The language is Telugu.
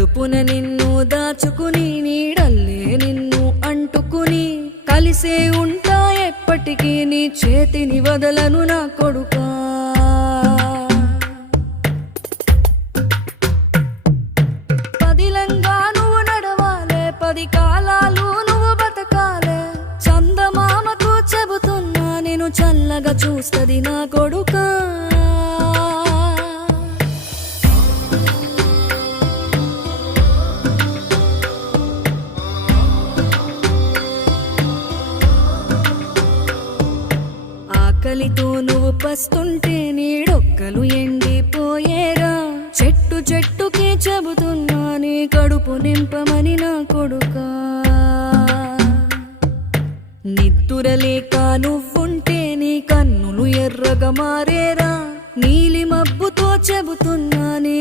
కడుపున నిన్ను దాచుకుని నీడల్లే నిన్ను అంటుకుని కలిసే ఉంటా ఎప్పటికీ నీ చేతిని వదలను నా కొడుకా. పదిలంగా నువ్వు నడవాలే, 10 కాలాలు నువ్వు బతకాలే. చందమామకు చెబుతున్నా నేను చల్లగా చూస్తది నా కొడుకా. ఆకలితో నువ్వు పస్తుంటే నీడొక్కలు ఎండిపోయేరా. చెట్టు చెట్టుకి చెబుతున్నా నీ కడుపు నింపమని నా కొడుకా. నిద్దురలేక నువ్వుంటే నీ కన్నులు ఎర్రగా మారేరా. నీలి మబ్బుతో చెబుతున్నా నీ